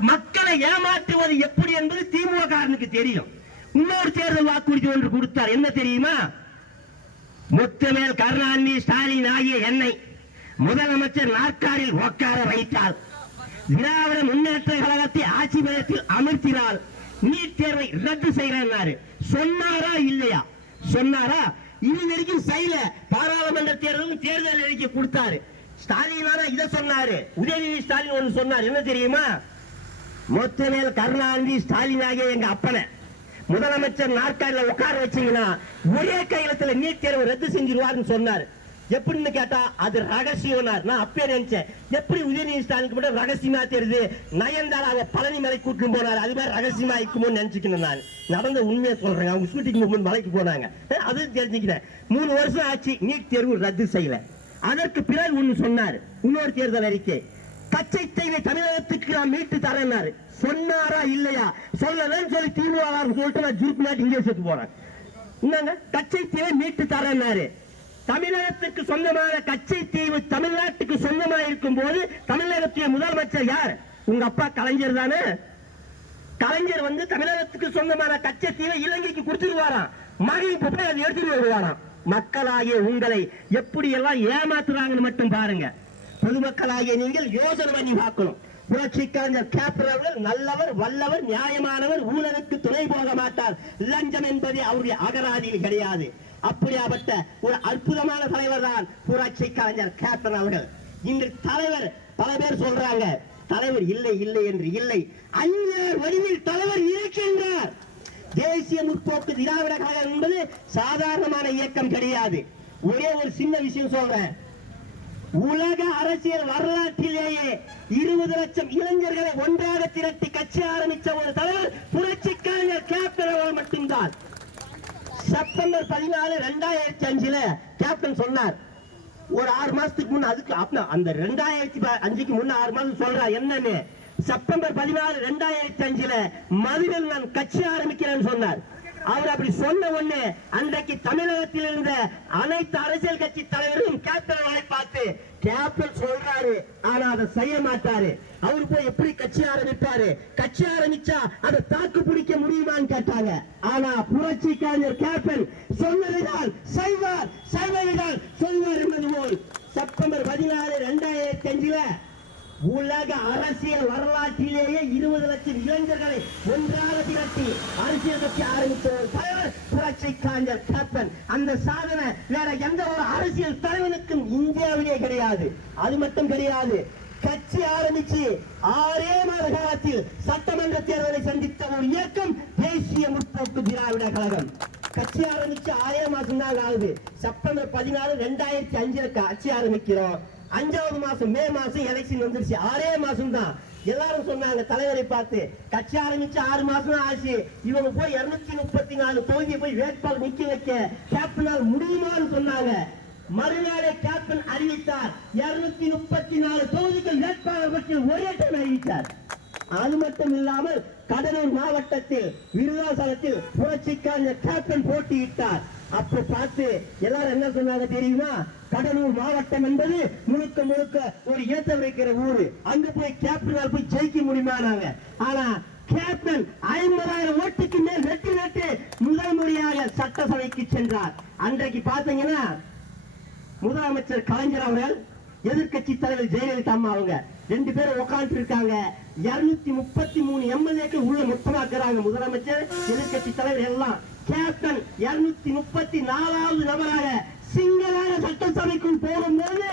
மக்களை ஏமாற்றுவது எப்படி என்பது திமுக காரனுக்கு தெரியும். இன்னொரு தேர்தல் வாக்குறுதி ஒன்று கொடுத்தார். என்ன தெரியுமா? முத்துமேல் கருணாநிதி ஸ்டாலின் ஆகிய என்னை முதலமைச்சர் நாற்காலில் உட்கார வைத்தால் திராவிட முன்னேற்ற கழகத்தை ஆட்சி பலத்தில் அமர்த்தினால் நீட் தேர்வை ரத்து செய்கிறாரு சொன்னாரா இல்லையா? சொன்னாரா? இது வரைக்கும் செய்யல. பாராளுமன்ற தேர்தலும் தேர்தல் அறிக்கை கொடுத்தாரு. ஸ்டாலின் இதை சொன்னாரு. உதயநிதி ஸ்டாலின் ஒன்று சொன்னார். என்ன தெரியுமா? மொத்தமேல் கருணாநிதி ஸ்டாலின் ஆகிய எங்க அப்பனை. முதலமைச்சர் நாற்காலில உட்கார வச்சீங்கன்னா ஒரே கையெழுத்துல நீட் தேர்வு ரத்து செஞ்சிருவாருன்னு சொன்னார். எப்படின்னு கேட்டா அது ரகசியம்னார் நான் அப்பே நினைச்சேன். எப்படி உதயநிதி ஸ்டாலினுக்கு மட்டும் ரகசியமா தெரியுது? நயன்தாரா பழனி மலை கூட்டிட்டு போனார். அது மாதிரி ரகசியமா இருக்குமோன்னு நினைச்சுக்கணும் நான் நடந்த உண்மையை சொல்றேன் அவங்க ஷூட்டிங் போகும்போது மலைக்கு போனாங்க. அதுவும் அது தெரிஞ்சுக்கிறேன் மூணு வருஷம் ஆச்சு நீட் தேர்வு ரத்து செய்யல. அதற்கு பிறகு ஒன்று சொன்னார். இன்னொரு தேர்தல் அறிக்கை. பச்சை தீவை தமிழகத்துக்கு நான் மீட்டு தரேன்னாரு. சொன்னாரா இல்லையா? சொல்லலன்னு சொல்லி திமுக சொல்லிட்டு நான் ஜுருக்கு நாட்டு இங்கே சேர்த்து போறேன். என்னங்க கச்சை தீவை மீட்டு தரேன்னாரு. தமிழகத்துக்கு சொந்தமான கச்சை தீவு தமிழ்நாட்டுக்கு சொந்தமா இருக்கும் போது தமிழகத்திய முதலமைச்சர் யார்? உங்க அப்பா கலைஞர் தானே? கலைஞர் வந்து தமிழகத்துக்கு சொந்தமான கச்சை தீவை இலங்கைக்கு கொடுத்துருவாராம். மகன் போய் அதை எடுத்துட்டு வருவாராம். மக்களாகிய உங்களை எப்படி எல்லாம் ஏமாத்துறாங்கன்னு மட்டும் பாருங்க. பொதுமக்களாகிய நீங்கள் யோசனை பண்ணி பார்க்கணும். புரட்சி கலைஞர் கேப்டன் அவர்கள் நல்லவர் வல்லவர் நியாயமானவர் ஊழலுக்கு துணை போக மாட்டார். லஞ்சம் என்பது அவருடைய அகராதியில் கிடையாது. அப்படியாப்பட்ட ஒரு அற்புதமான தலைவர் தான் புரட்சி கலைஞர் கேப்டன் அவர்கள். இன்று தலைவர் பல பேர் சொல்றாங்க தலைவர் இல்லை இல்லை என்று இல்லை. ஐயர் வடிவில் தலைவர் இருக்கின்றார். தேசிய முற்போக்கு திராவிட கழகம் என்பது சாதாரணமான இயக்கம் கிடையாது. ஒரே ஒரு சின்ன விஷயம் சொல்றேன். உலக அரசியல் வரலாற்றிலேயே இருபது லட்சம் இளைஞர்களை ஒன்றாக திரட்டி கட்சி ஆரம்பித்த ஒரு தலைவர் புரட்சி கலைஞர் கேப்டன் அவர்கள் மட்டும்தான். செப்டம்பர் பதினாலு ரெண்டாயிரத்தி அஞ்சுல கேப்டன் சொன்னார். ஒரு ஆறு மாசத்துக்கு முன்ன அதுக்கு அந்த ரெண்டாயிரத்தி ப- அஞ்சுக்கு முன்ன ஆறு மாசம் சொல்றா என்னன்னு? செப்டம்பர் பதினாலு ரெண்டாயிரத்தி அஞ்சுல மதுவில் நான் கட்சி ஆரம்பிக்கிறேன்னு சொன்னார். அவர் அப்படி சொன்ன உடனே அன்றைக்கு தமிழகத்தில் இருந்த அனைத்து அரசியல் கட்சி தலைவரும் கேப்டன் பார்த்து கேப்டன் சொல்றாரு ஆனா அதை செய்ய மாட்டாரு. அவர் போய் எப்படி கட்சி ஆரம்பிப்பாரு? கட்சி ஆரம்பிச்சா அதை தாக்கு பிடிக்க முடியுமான்னு கேட்டாங்க. ஆனா புரட்சி கலைஞர் கேப்டன் சொன்னதுதான் செய்வார் செய்வதுதான் சொல்வார் என்பது போல். செப்டம்பர் பதினாறு ரெண்டாயிரத்தி அஞ்சுல உலக அரசியல் வரலாற்றிலேயே இருபது லட்சம் இளைஞர்களை ஒன்றாக திரட்டி அரசியல் கட்சி ஆரம்பித்த ஒரு தலைவர் புரட்சி கலைஞர் கேப்டன் அந்த சாதனை வேற எந்த ஒரு அரசியல் தலைவனுக்கும் இந்தியாவிலே கிடையாது. அது மட்டும் கிடையாது. கட்சி ஆரம்பிச்சு ஆறே மாத காலத்தில் சட்டமன்ற தேர்தலை சந்தித்த ஒரு இயக்கம் தேசிய முற்போக்கு திராவிட கழகம். கட்சி ஆரம்பிச்சு ஆறே மாசம் தான் ஆகுது. செப்டம்பர் பதினாலு ரெண்டாயிரத்தி அஞ்சுல கட்சி ஆரம்பிக்கிறோம் அஞ்சாவது மாசம் மே மாசம் எலெக்ஷன் வந்துருச்சு. ஆறே மாசம் தான் எல்லாரும் சொன்னாங்க தலைவரை பார்த்து கட்சி ஆரம்பிச்சு ஆறு மாசம் ஆச்சு. இவங்க போய் இருநூத்தி முப்பத்தி நாலு தொகுதியை போய் வேட்பாளர் நிக்க வைக்க கேப்டனால் முடியுமான்னு சொன்னாங்க. மறுநாளே கேப்டன் அறிவித்தார். இருநூத்தி முப்பத்தி நாலு தொகுதிகள் வேட்பாளர் பற்றி ஒரே டைம் அறிவித்தார். அது மட்டும் இல்லாமல் கடலூர் மாவட்டத்தில் விருதாசலத்தில் புரட்சிக்கான கேப்டன் போட்டியிட்டார். அப்ப பார்த்து எல்லாரும் என்ன சொன்னாங்க தெரியுமா? கடலூர் மாவட்டம் என்பது முழுக்க முழுக்க ஒரு ஏத்த வைக்கிற ஊரு. அங்க போய் கேப்டனால் போய் ஜெயிக்க முடியுமானாங்க ஆனா கேப்டன் ஐம்பதாயிரம் ஓட்டுக்கு மேல் வெற்றி பெற்று முதல் முறையாக சட்டசபைக்கு சென்றார். அன்றைக்கு பாத்தீங்கன்னா முதலமைச்சர் கலைஞர் அவர்கள் எதிர்க்கட்சி தலைவர் ஜெயலலிதா அம்மா அவங்க ரெண்டு பேரும் உட்கார்ந்து இருக்காங்க இருநூத்தி முப்பத்தி மூணு எம்எல்ஏக்கு உள்ள மொத்தமாக்குறாங்க முதலமைச்சர் எதிர்கட்சி தலைவர் எல்லாம் கேப்டன் இருநூத்தி முப்பத்தி நாலாவது நபராக சிங்களான சட்டசபைக்குள் போகும்போது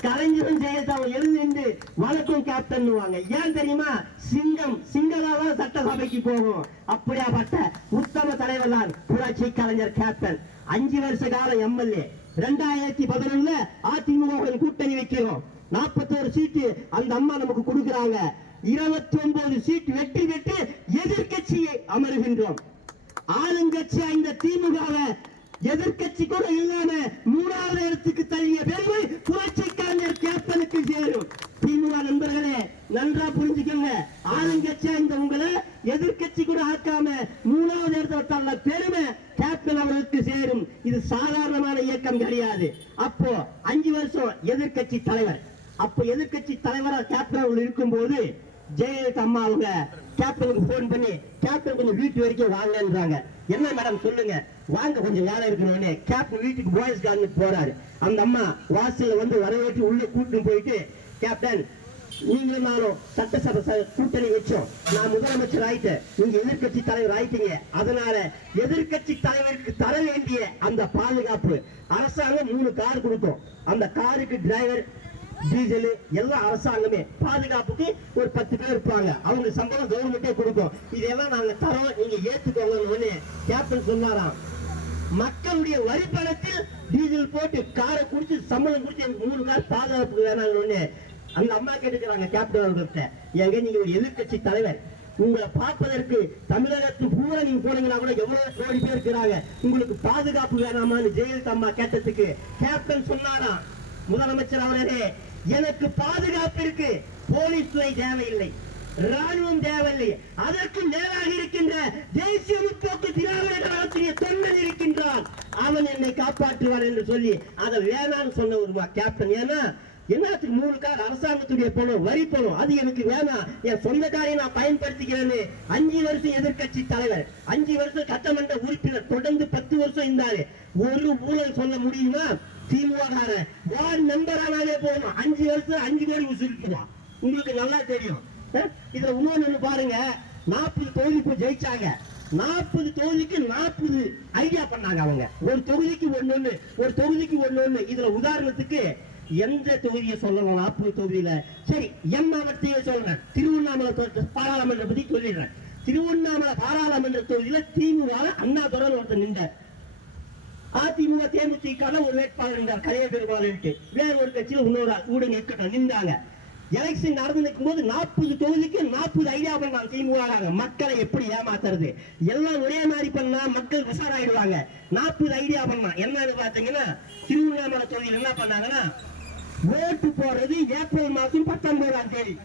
கலைஞரும் ஜெயலலிதாவும் எழுந்து வழக்கும் கேப்டன் ஏன் தெரியுமா? சிங்கம் சிங்களாவா சட்டசபைக்கு போகும். அப்படியாப்பட்ட உத்தம தலைவர் தான் புரட்சி கலைஞர் கேப்டன். அஞ்சு வருஷ காலம் எம்எல்ஏ. ரெண்டாயிரத்தி பதினொன்னுல அதிமுக கூட்டணி வைக்கிறோம். நாற்பத்தோரு சீட்டு அந்த அம்மா நமக்கு கொடுக்குறாங்க. இருபத்தி ஒன்பது சீட் வெற்றி பெற்று எதிர்கட்சியை அமருகின்றோம். ஆளுங்கட்சியா இந்த திமுகவை எதிர்கட்சி கூட இல்லாம மூணாவது இடத்துக்கு தள்ளிய பெருமை புரட்சி கலைஞர் கேப்டனுக்கு சேரும். திமுக நண்பர்களே நன்றா புரிஞ்சுக்கோங்க. ஆளுங்கட்சியா இந்த உங்களை எதிர்க்கட்சி கூட ஆக்காம மூணாவது இடத்துல தள்ள பெருமை கேப்டன் அவர்களுக்கு சேரும். இது சாதாரணமான இயக்கம் கிடையாது. அப்போ அஞ்சு வருஷம் எதிர்க்கட்சி தலைவர். அப்போ எதிர்க்கட்சி தலைவரா கேப்டன் அவர்கள் இருக்கும்போது ஜெயலலிதா அம்மா அவங்க கேப்டனுக்கு போன் பண்ணி கேப்டன் கொஞ்சம் வீட்டு வரைக்கும் வாங்கன்றாங்க. என்ன மேடம் சொல்லுங்க? வாங்க கொஞ்சம் வேலை இருக்கணும்னு கேப்டன் வீட்டுக்கு பாய்ஸ் கார்டு போறாரு. அந்த அம்மா வாசல்ல வந்து வரவேற்று உள்ளே கூட்டிட்டு போயிட்டு கேப்டன் நீங்களும் நானும் சட்டசபை ச- கூட்டணி வச்சோம். நான் முதலமைச்சர் ஆயிட்டேன். நீங்க எதிர்க்கட்சி தலைவர் ஆயிட்டீங்க. அதனால எதிர்க்கட்சி தலைவருக்கு தர வேண்டிய அந்த பாதுகாப்பு அரசாங்கம் மூணு கார் கொடுக்கும். அந்த காருக்கு டிரைவர் டீசல் எல்லாம் அரசாங்கமே பாதுகாப்புக்கு ஒரு பத்து பேர் இருப்பாங்க. அவங்க சம்பளம் கவர்மெண்டே கொடுக்கும். இதெல்லாம் நாங்க தரோம். நீங்க ஏத்துக்கோங்கன்னு கேப்டன் சொன்னாராம். மக்களுடைய வரி பணத்தில் டீசல் போட்டு காரை குடிச்சு சம்பளம் குடிச்சு எனக்கு மூணு கார் பாதுகாப்புக்கு வேணாங்கன்னு அந்த அம்மா கேட்டுக்கிறாங்க கேப்டன் அவர்கிட்ட எங்க நீங்க ஒரு எதிர்க்கட்சி தலைவர். உங்களை பார்ப்பதற்கு தமிழகத்து பூரா நீங்க போனீங்கன்னா கூட எவ்வளவு கோடி பேர் இருக்கிறாங்க. உங்களுக்கு பாதுகாப்பு வேணாமான்னு ஜெயலலிதா அம்மா கேட்டதுக்கு கேப்டன் சொன்னாராம். முதலமைச்சர் அவர்களே எனக்கு பாதுகாப்பு இருக்கு போலீஸ் துறை தேவையில்லை ராணுவம் தேவையில்லை. அதற்கு மேலாக இருக்கின்ற தேசிய முற்போக்கு திராவிட கழகத்திலே தொண்டன் இருக்கின்றான். அவன் என்னை காப்பாற்றுவான் என்று சொல்லி அதை வேணாம்னு சொன்ன ஒரு கேப்டன் ஏன்னா என்னத்துக்கு மூணு கார் அரசாங்கத்துடைய பணம் வரி பணம்? அது எனக்கு வேணாம். என் சொந்த காரை நான் பயன்படுத்திக்கிறேன்னு அஞ்சு வருஷம் எதிர்க்கட்சி தலைவர் அஞ்சு வருஷம் சட்டமன்ற உறுப்பினர் தொடர்ந்து பத்து வருஷம் இருந்தாரு. ஒரு ஊழல் சொல்ல முடியுமா? திமுக வார்டு மெம்பர் ஆனாலே போதும்? அஞ்சு வருஷம் அஞ்சு பேர் உசுருக்குவான் உங்களுக்கு நல்லா தெரியும். இதுல இன்னொன்னு பாருங்க. நாற்பது தொகுதி இப்ப ஜெயிச்சாங்க. நாற்பது தொகுதிக்கு நாற்பது ஐடியா பண்ணாங்க அவங்க. ஒரு தொகுதிக்கு ஒண்ணு ஒரு தொகுதிக்கு ஒண்ணு இதுல உதாரணத்துக்கு எந்த தொகுதியை சொல்லணும் நாற்பது தொகுதியில? சரி எம் மாவட்டத்தையே சொல்றேன். திருவண்ணாமலை பாராளுமன்ற பத்தி சொல்லிடுறேன். திருவண்ணாமலை பாராளுமன்ற தொகுதியில திமுக அண்ணா தொடர் ஒருத்தர் நின்ற அதிமுக தேமுதிக ஒரு வேட்பாளர் இருந்தார் கரைய பெருமாள் வேற ஒரு கட்சியில இன்னொரு ஆள் கூட நின்றாங்க. எலெக்ஷன் நடந்து நிற்கும் போது நாற்பது தொகுதிக்கு நாற்பது ஐடியா பண்ணாங்க திமுக மக்களை எப்படி ஏமாத்துறது? எல்லாம் ஒரே மாதிரி பண்ணா மக்கள் உஷாராயிடுவாங்க. நாற்பது ஐடியா பண்ணான் என்னன்னு பாத்தீங்கன்னா திருவண்ணாமலை தொகுதியில் என்ன பண்ணாங்கன்னா ஓட்டு போடுறது ஏப்ரல் மாதம் பத்தொன்பதாம் தேதி.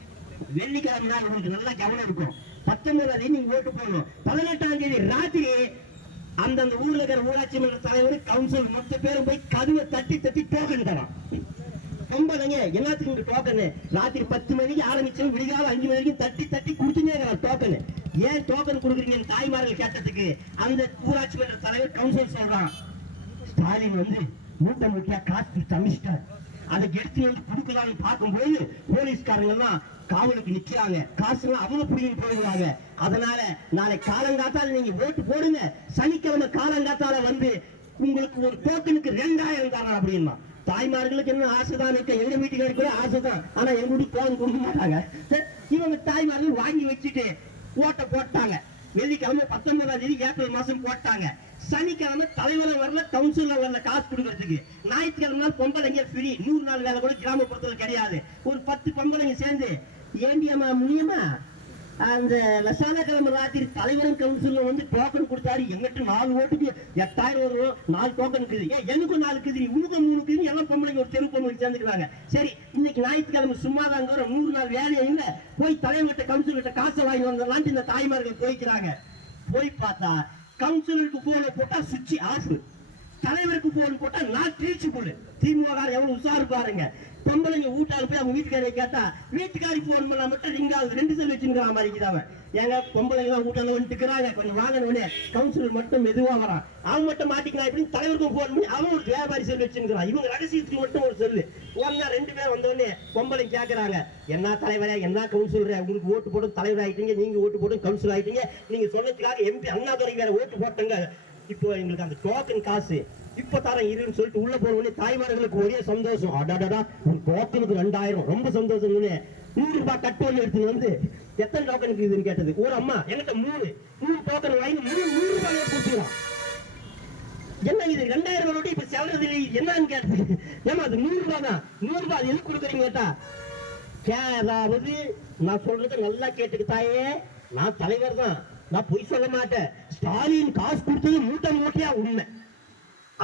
வெள்ளிக்கிழமை நாள் உங்களுக்கு நல்லா கவனம் இருக்கும். பத்தொன்பதாம் தேதி நீங்க ஓட்டு போடணும். பதினெட்டாம் தேதி ராத்திரி அந்தந்த ஊர்ல இருக்கிற ஊராட்சி மன்ற தலைவர் கவுன்சிலர் மொத்த பேரும் போய் கதவை தட்டி தட்டி டோக்கன் தரான் பொம்பளைங்க எல்லாத்துக்கும் டோக்கனு ராத்திரி பத்து மணிக்கு ஆரம்பிச்சு விடிகால அஞ்சு மணிக்கு தட்டி தட்டி கொடுத்துனே இருக்கிறார் டோக்கனு ஏன் டோக்கன் கொடுக்குறீங்கன்னு தாய்மார்கள் கேட்டதுக்கு அந்த ஊராட்சி மன்ற தலைவர் கவுன்சிலர் சொல்றான். ஸ்டாலின் வந்து மூட்டை காத்து காசு தமிச்சிட்டார் அதை எடுத்து வந்து கொடுக்கலாம்னு பார்க்கும்போது போலீஸ்காரங்க எல்லாம் காவலுக்கு நிக்கிறாங்க. காசு எல்லாம் அவங்க பிடிங்கிட்டு போயிடுவாங்க அதனால நாளை காலங்காத்தால நீங்க ஓட்டு போடுங்க. சனிக்கிழமை காலங்காத்தால வந்து உங்களுக்கு ஒரு டோக்கனுக்கு ரெண்டாயிரம் தரேன் அப்படின்னா. தாய்மார்களுக்கு என்ன ஆசைதான் இருக்கு? எங்க வீட்டுக்கு கூட ஆசைதான். ஆனா எங்க வீட்டுக்கு கோவம் கொடுக்க மாட்டாங்க. சரி, இவங்க தாய்மார்கள் வாங்கி வச்சுட்டு ஓட்ட போட்டாங்க. வெள்ளிக்கிழமை பத்தொன்பதாம் தேதி ஏப்ரல் மாசம் போட்டாங்க. சனிக்கிழமை தலைவரை வரல கவுன்சிலர் வரல காசு கொடுக்கறதுக்கு. ஞாயிற்றுக்கிழமை நாள் பொம்பளைங்க ஃப்ரீ நூறு நாள் வேலை கூட கிராமப்புறத்துல கிடையாது. ஒரு பத்து பொம்பளைங்க சேர்ந்து ஏண்டியம்மா முடியுமா அந்த லசானக்கிழமை ராத்திரி தலைவரும் கவுன்சிலர் வந்து டோக்கன் கொடுத்தாரு. எங்கிட்ட நாலு ஓட்டுக்கு எட்டாயிரம் வரும். நாலு டோக்கன் இருக்குது. ஏன் எனக்கும் நாலு இருக்குது. உனக்கும் மூணு இருக்குது. எல்லாம் பொம்பளைங்க ஒரு தெரு பொம்பளை சேர்ந்துக்கிறாங்க சரி இன்னைக்கு ஞாயிற்றுக்கிழமை சும்மா தாங்க நூறு நாள் வேலையை இல்லை. போய் தலைவர்கிட்ட கவுன்சிலர்கிட்ட காசை வாங்கி வந்துடலான்ட்டு இந்த தாய்மார்கள் போய்க்கிறாங்க. போய் பார்த்தா கவுன்சிலருக்கு போன போட்டா சுவிட்ச் ஆஃப் தலைவருக்கு போன் போட்டா நான் ரீச் போடு திமுக எவ்வளவு உஷாரு பாருங்க பொம்பளைங்க வீட்டால போய் அவங்க வீட்டுக்காரை கேட்டா வீட்டுக்காரி போன் பண்ணா மட்டும் ரிங்கால் ரெண்டு செல் வச்சுக்கிற மாதிரி அவன். ஏங்க பொம்பளைங்க எல்லாம் வீட்டால வந்துட்டுக்கிறாங்க கொஞ்சம் வாங்கணும்னே கவுன்சிலர் மட்டும் மெதுவாக வரான். அவன் மட்டும் மாட்டிக்கிறான். இப்படின்னு தலைவருக்கும் போன் பண்ணி அவன் ஒரு வியாபாரி செல் வச்சுக்கிறான் இவங்க ரகசியத்துக்கு மட்டும் ஒரு செல்லு ஒன்னா ரெண்டு பேரும் வந்தோடனே பொம்பளை கேட்குறாங்க என்ன தலைவரே என்ன கவுன்சிலர் உங்களுக்கு ஓட்டு போட்டு தலைவர் ஆகிட்டீங்க நீங்க ஓட்டு போட்டு கவுன்சிலர் ஆகிட்டீங்க நீங்க சொன்னதுக்காக எம்பி அண்ணாதுரை வேற ஓட்டு போட்டங்க. இப்போ எங்களுக்கு அந்த டோக்கன் காசு இப்ப தரேன் இருன்னு சொல்லிட்டு உள்ள போன உடனே தாய்மார்களுக்கு ஒரே சந்தோஷம். அடாடா ஒரு டோக்கனுக்கு ரெண்டாயிரம். ரொம்ப சந்தோஷம் நூறு ரூபாய் கட்டு ஒண்ணு எடுத்து வந்து எத்தனை டோக்கன் இதுன்னு கேட்டது? ஒரு அம்மா என்கிட்ட மூணு. மூணு டோக்கன் வாங்கி மூணு நூறு ரூபாய் கொடுத்துருவான் என்ன இது? ரெண்டாயிரம் ரூபாய் இப்ப செலவு என்னன்னு கேட்டது? ஏமா அது நூறு ரூபாய் தான் நூறு ரூபாய் அது எதுக்கு கொடுக்குறீங்க கேட்டா? கே- அதாவது நான் சொல்றது நல்லா கேட்டுக்கு தாயே. நான் தலைவர் தான் நான் பொய் சொல்ல மாட்டேன். ஸ்டாலின் காசு கொடுத்தது மூட்டை மூட்டையா உண்மை.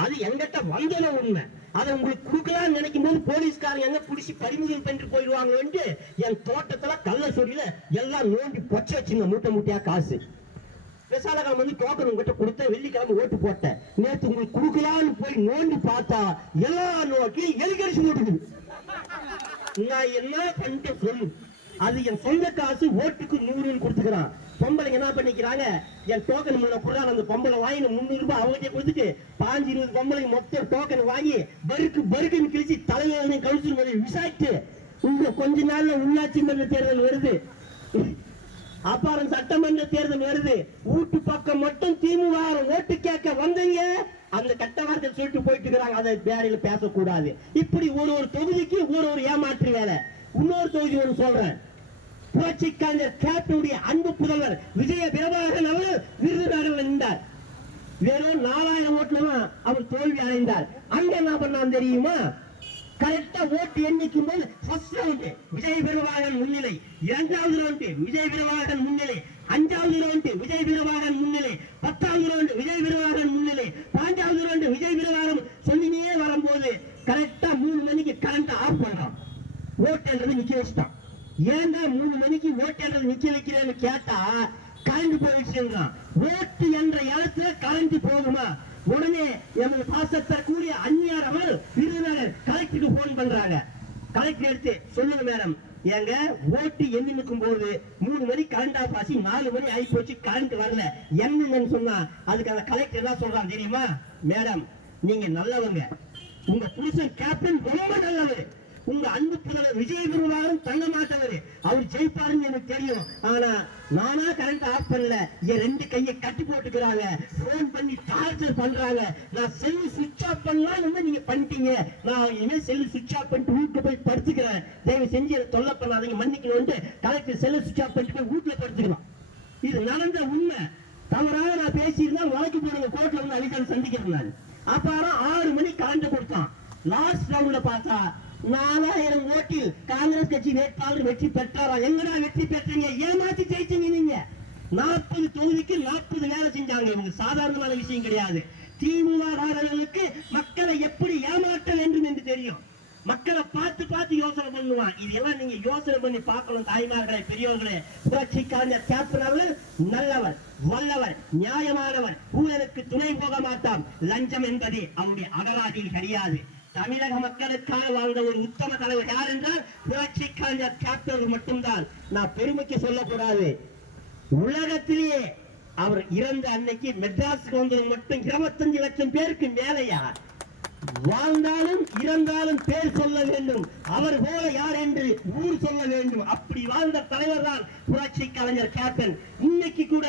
அது எங்கிட்ட வந்தன உண்மை. அதை உங்களுக்கு கொடுக்கலாம்னு நினைக்கும் போது போலீஸ்காரங்க எங்க புடிச்சு பறிமுதல் பண்ணிட்டு போயிடுவாங்கன்ட்டு என் தோட்டத்துல கள்ள சொடியில எல்லாம் நோண்டி பொச்ச வச்சுங்க மூட்டை மூட்டையா காசு. விசாலகம் வந்து டோக்கன் உங்ககிட்ட கொடுத்த வெள்ளிக்கிழமை ஓட்டு போட்டேன். நேற்று உங்களுக்கு கொடுக்கலாம்னு போய் நோண்டி பார்த்தா எல்லா நோக்கி எலிகரிசி போட்டுக்குது நான் என்ன பண்ணிட்டு சொல்லு? அது என் சொந்த காசு ஓட்டுக்கு நூறுன்னு கொடுத்துக்கிறான். பொம்பளைங்க என்ன பண்ணிக்கிறாங்க? என் டோக்கன் மூணு கூட அந்த பொம்பளை வாங்கி முந்நூறு ரூபாய் அவங்ககிட்ட கொடுத்துட்டு பாஞ்சு இருபது பொம்பளைங்க மொத்த டோக்கன் வாங்கி பருக்கு பருக்குன்னு கிழிச்சு தலைவனை கழிச்சு விசாரிச்சு உங்க கொஞ்ச நாள்ல உள்ளாட்சி மன்ற தேர்தல் வருது. அப்புறம் சட்டமன்ற தேர்தல் வருது. வீட்டு பக்கம் மட்டும் திமுக ஓட்டு கேட்க வந்தீங்க. அந்த கட்ட வார்த்தை சொல்லிட்டு போயிட்டு இருக்காங்க அதை பேரையில பேசக்கூடாது. இப்படி ஒரு ஒரு தொகுதிக்கு ஒரு ஒரு ஏமாற்று வேலை. இன்னொரு தொகுதி ஒன்று சொல்றேன். புரட்சி கலைஞர் கேப்டனுடைய அன்பு புதல்வர் விஜய பிரபாகரன் அவர்கள் விருதுநகரில் இருந்தார் வெறும் நாலாயிரம் ஓட்டுல அவர் தோல்வி அடைந்தார். அங்க என்ன பண்ணான் தெரியுமா? கரெக்டா ஓட்டு எண்ணிக்கும் போது ஃபர்ஸ்ட் ரவுண்ட் விஜய் பிரபாகரன் முன்னிலை இரண்டாவது ரவுண்ட் விஜய் பிரபாகரன் முன்னிலை அஞ்சாவது ரவுண்ட் விஜய் பிரபாகரன் முன்னிலை பத்தாவது ரவுண்ட் விஜய் பிரபாகரன் முன்னிலை பாஞ்சாவது ரவுண்ட் விஜய் பிரபாகரன் சொல்லினே வரும்போது கரெக்டா மூணு மணிக்கு கரண்ட் ஆஃப் பண்றான் ஓட்டுன்றது நிக்க வச்சுட்டான் ஏங்க மூணு மணிக்கு ஓட்டுன்றது நிக்க வைக்கிறேன்னு கேட்டா கரண்ட் போயிடுச்சுன்றான் ஓட்டு என்ற இடத்துல கரண்ட் போகுமா? உடனே எமது பாசத்தை கூடிய அந்நியார் அவர் விருதுநகர் கலெக்டருக்கு போன் பண்றாங்க. கலெக்டர் எடுத்து சொல்லுங்க மேடம் ஏங்க ஓட்டு எண்ணி நிற்கும் போது மூணு மணி கரண்ட் ஆஃப் ஆச்சு நாலு மணி ஆகி போச்சு கரண்ட் வரல. என்னங்கன்னு சொன்னா அதுக்கு அந்த கலெக்டர் என்ன சொல்றான் தெரியுமா? மேடம் நீங்க நல்லவங்க. உங்க புருஷன் கேப்டன் ரொம்ப நல்லவர். உங்க அன்பு புதல்வர் விஜய் பெருமாளும் தங்க மாட்டவர் அவர் ஜெயிப்பாருன்னு எனக்கு தெரியும். ஆனா நானா கரண்ட் ஆஃப் பண்ணல. என் ரெண்டு கையை கட்டி போட்டுக்கிறாங்க. போன் பண்ணி டார்ச்சர் பண்றாங்க. நான் செல் சுவிட்ச் ஆஃப் பண்ணலாம் வந்து நீங்க பண்ணிட்டீங்க. நான் இனிமே செல் சுவிட்ச் ஆஃப் பண்ணிட்டு வீட்டுல போய் படுத்துக்கிறேன். தயவு செஞ்சு எனக்கு தொல்லை பண்ணாதீங்க. மன்னிக்கணும்னு கலெக்டர் செல் சுவிட்ச் ஆஃப் பண்ணிட்டு போய் வீட்டுல படுத்துக்கலாம் இது நடந்த உண்மை. தவறாக நான் பேசியிருந்தா வழக்கு போடுங்க. கோர்ட்ல வந்து அதிகாரம் சந்திக்கிறேன் நான். அப்புறம் ஆறு மணி கரண்ட் கொடுத்தான். லாஸ்ட் ரவுண்ட்ல பார்த்தா நாலாயிரம் ஓட்டில் காங்கிரஸ் கட்சி வேட்பாளர் வெற்றி பெற்றாரா? எங்கடா வெற்றி பெற்றீங்க? ஏமாத்தி ஜெயிச்சீங்க நீங்க. நாற்பது தொகுதிக்கு நாற்பது வேலை செஞ்சாங்க இவங்க. சாதாரணமான விஷயம் கிடையாது. திமுககாரர்களுக்கு மக்களை எப்படி ஏமாற்ற வேண்டும் என்று தெரியும். மக்களை பார்த்து பார்த்து யோசனை பண்ணுவான். இதெல்லாம் நீங்க யோசனை பண்ணி பார்க்கணும் தாய்மார்களே பெரியவர்களே புரட்சி கலைஞர் கேப்டன் நல்லவர் வல்லவர் நியாயமானவர். ஊழலுக்கு துணை போக மாட்டான். லஞ்சம் என்பது அவருடைய அகராதியில் கிடையாது. தமிழக மக்களுக்காக வாழ்ந்த ஒரு உத்தம தலைவர் யார் என்றால் புரட்சி கலைஞர் கேப்டர் மட்டும்தான். நான் பெருமைக்கு சொல்லக்கூடாது. உலகத்திலேயே அவர் இறந்த அன்னைக்கு மெட்ராஸுக்கு வந்தது மட்டும் இருபத்தஞ்சு லட்சம் பேருக்கு மேலையா? வாழ்ந்தாலும் இறந்தாலும் பேர் சொல்ல வேண்டும். அவர் போல யார் என்று ஊர் சொல்ல வேண்டும். அப்படி வாழ்ந்த தலைவர் தான் புரட்சி கலைஞர் கேப்டன். இன்னைக்கு கூட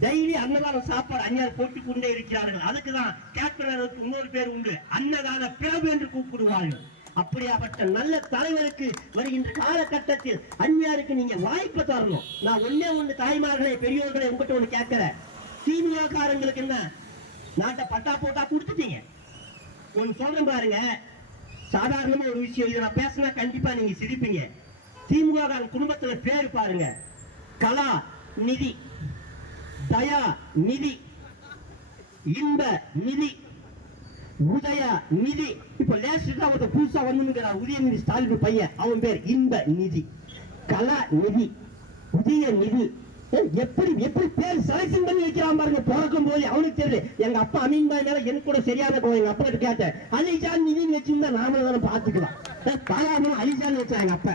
டெய்லி அன்னதான சாப்பாடு அந்நியார் போட்டுக் கொண்டே இருக்கிறார்கள். அதுக்கு தான் கேப்டன் இன்னொரு பேர் உண்டு. அன்னதான பிரபு என்று கூப்பிடுவார்கள். அப்படியாப்பட்ட நல்ல தலைவருக்கு வருகின்ற காலகட்டத்தில் அந்நியாருக்கு நீங்க வாய்ப்பு தரணும். நான் ஒன்னே ஒண்ணு தாய்மார்களே பெரியோர்களே உங்ககிட்ட ஒண்ணு கேட்கிறேன். திமுக என்ன? நாட்டை பட்டா போட்டா கொடுத்துட்டீங்க. ஒன்னு சொல்றேன் பாருங்க. சாதாரணமா ஒரு விஷயம் இதை நான் பேசினா கண்டிப்பா நீங்க சிரிப்பீங்க. திமுக குடும்பத்துல பேர் பாருங்க. கலா நிதி. தயா நிதி இன்ப நிதி உதய நிதி. இப்ப லேஸ்ட் தான் புதுசா வந்துங்கிறான் உதயநிதி ஸ்டாலின் பையன். அவன் பேர் இன்ப நிதி. கலா நிதி உதய நிதி. எப்படி எப்படி பேர் செலக்ஷன் பண்ணி வைக்கிறான் பாருங்க பிறக்கும் போது. அவனுக்கு தெரியுது. எங்க அப்பா அமீன் பாய் மேல எனக்கு கூட சரியான போய் எங்க அப்பா கிட்ட கேட்டேன் அலிஜான் நிதின்னு வச்சிருந்தா நாமளும் தானே பாத்துக்கலாம் தாராளமா அலிஜான் வச்சா எங்க அப்பா.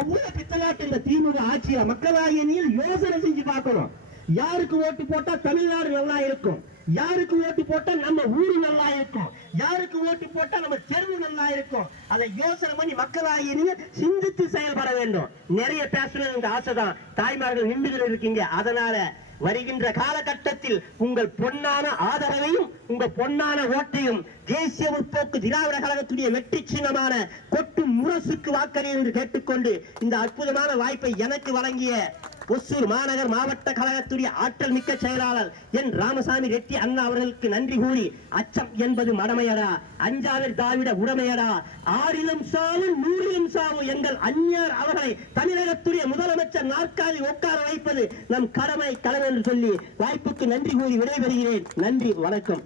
எவ்வளவு பித்தலாட்டு இந்த திமுக ஆட்சியில மக்களாகிய நீ யோசனை செஞ்சு பார்க்கணும். யாருக்கு ஓட்டு போட்டா தமிழ்நாடு நல்லா இருக்கும்? யாருக்கு ஓட்டு போட்டா நம்ம ஊரு நல்லா இருக்கும்? யாருக்கு ஓட்டு போட்டா நம்ம தெருவு நல்லா இருக்கும்? அதை யோசனை பண்ணி மக்களாகிய நீங்க சிந்தித்து செயல்பட வேண்டும். நிறைய பேசணும் எங்க ஆசைதான். தாய்மார்கள் நின்றுகள் இருக்கீங்க. அதனால வருகின்ற காலகட்டத்தில் உங்கள் பொன்னான ஆதரவையும் உங்க பொன்னான ஓட்டையும் தேசிய முற்போக்கு திராவிட கழகத்துடைய வெற்றி சின்னமான கொட்டு முரசுக்கு வாக்களி என்று கேட்டுக்கொண்டு இந்த அற்புதமான வாய்ப்பை எனக்கு வழங்கிய ஒசூர் மாநகர் மாவட்ட கழகத்துடைய ஆற்றல் மிக்க செயலாளர் என் ராமசாமி ரெட்டி அண்ணா அவர்களுக்கு நன்றி கூறி அச்சம் என்பது மடமையடா. அஞ்சாவில் தாவிட உடமையடா. ஆறிலும் சாவும் நூறிலும் சாவும் எங்கள் அந்நியார் அவர்களை தமிழகத்துடைய முதலமைச்சர் நாற்காலி உட்கார வைப்பது நம் கடமை கடன் என்று சொல்லி வாய்ப்புக்கு நன்றி கூறி விடைபெறுகிறேன். நன்றி வணக்கம்.